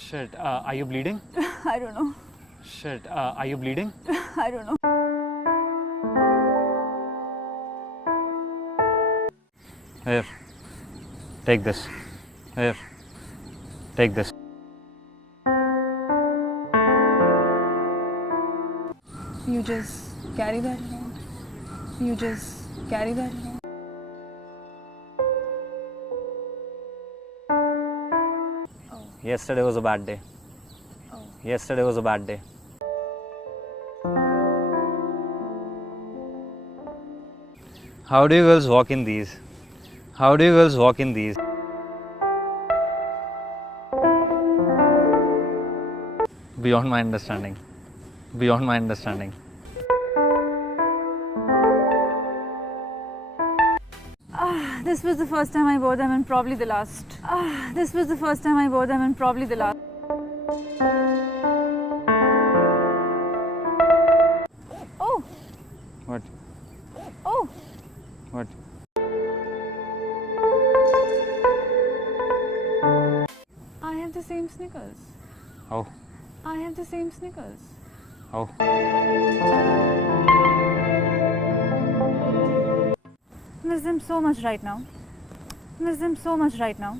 Shit, are you bleeding? I don't know. Shit, are you bleeding? I don't know. Here, take this. Here, take this. You just carry that around. You just carry that around. Yesterday was a bad day. Yesterday was a bad day. How do you girls walk in these? How do you girls walk in these? Beyond my understanding. Beyond my understanding. This was the first time I wore them and probably the last. This was the first time I wore them and probably the last. Oh! What? Oh! What? I have the same Snickers. How? I have the same Snickers. How? Miss them so much right now. Miss them so much right now.